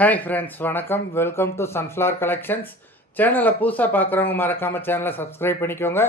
Hi friends, வணக்கம். Welcome to sunflower collections. சேனலை புதுசாக பார்க்குறவங்க மறக்காமல் சேனலை சப்ஸ்கிரைப் பண்ணிக்கோங்க.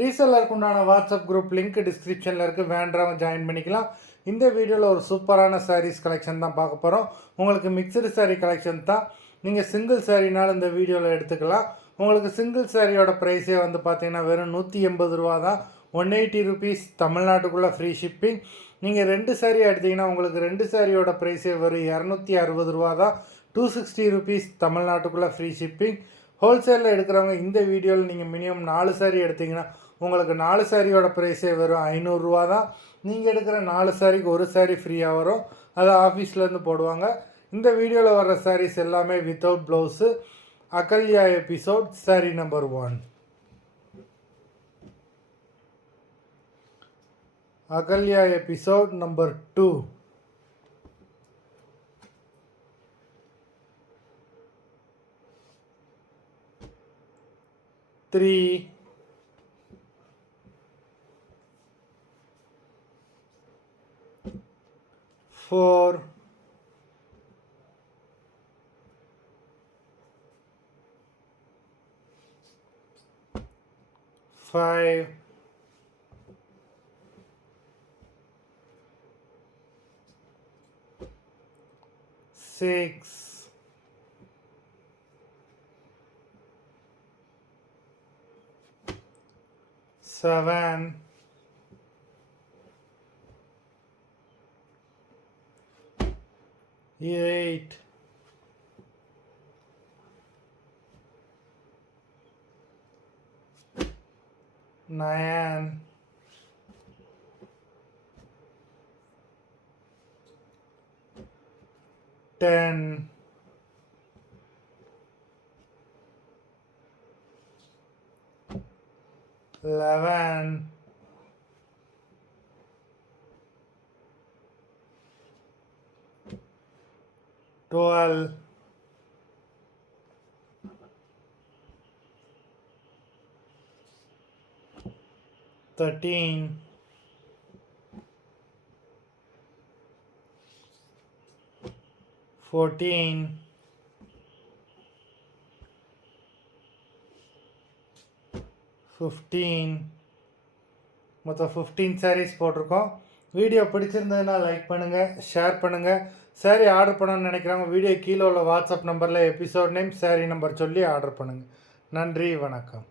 ரீசெல்லருக்கு உண்டான வாட்ஸ்அப் குரூப் லிங்க் டிஸ்கிரிப்ஷனில் இருக்குது, வேண்டவங்க ஜாயின் பண்ணிக்கலாம். இந்த வீடியோவில் ஒரு சூப்பரான சாரீஸ் கலெக்ஷன் தான் பார்க்க போகிறோம். உங்களுக்கு மிக்சடு சாரீ கலெக்ஷன் தான். நீங்கள் சிங்கிள் சாரீனாலும் இந்த வீடியோவில் எடுத்துக்கலாம். உங்களுக்கு சிங்கிள் சாரியோட ப்ரைஸே வந்து பார்த்தீங்கன்னா வெறும் 180 ரூபா தான். 180 ருபீஸ், தமிழ்நாட்டுக்குள்ளே ஃப்ரீ ஷிப்பிங். நீங்கள் 2 சாரீ எடுத்திங்கன்னா உங்களுக்கு 2 சாரியோட ப்ரைஸே வெறும் 260 ரூபா தான். 260 ருபீஸ், தமிழ்நாட்டுக்குள்ளே ஃப்ரீ ஷிப்பிங். ஹோல்சேலில் எடுக்கிறவங்க இந்த வீடியோவில் நீங்கள் மினிமம் 4 சாரீ எடுத்திங்கன்னா உங்களுக்கு 4 சாரியோட ப்ரைஸே வெறும் 500 ரூபா தான். நீங்கள் எடுக்கிற 4 சாரிக்கு ஒரு சாரீ ஃப்ரீயாக வரும். அதை ஆஃபீஸ்லேருந்து போடுவாங்க. இந்த வீடியோவில் வர்ற சாரீஸ் எல்லாமே வித்தவுட் ப்ளவுஸு. அகல்யா எபிசோட் சாரீ நம்பர் 1. Ahalya episode number 2. 3, 4, 5, 6, 7, 8, 9, 10, 11, 12, 13, 14, 15. மொத்தம் 15 சாரீஸ் போட்டிருக்கோம். வீடியோ பிடிச்சிருந்ததுன்னா லைக் பண்ணுங்கள், ஷேர் பண்ணுங்கள். சாரீ ஆர்டர் பண்ணணும்னு நினைக்கிறவங்க வீடியோ கீழே உள்ள வாட்ஸ்அப் நம்பரில் எபிசோட் நேம், சாரீ நம்பர் சொல்லி ஆர்டர் பண்ணுங்கள். நன்றி, வணக்கம்.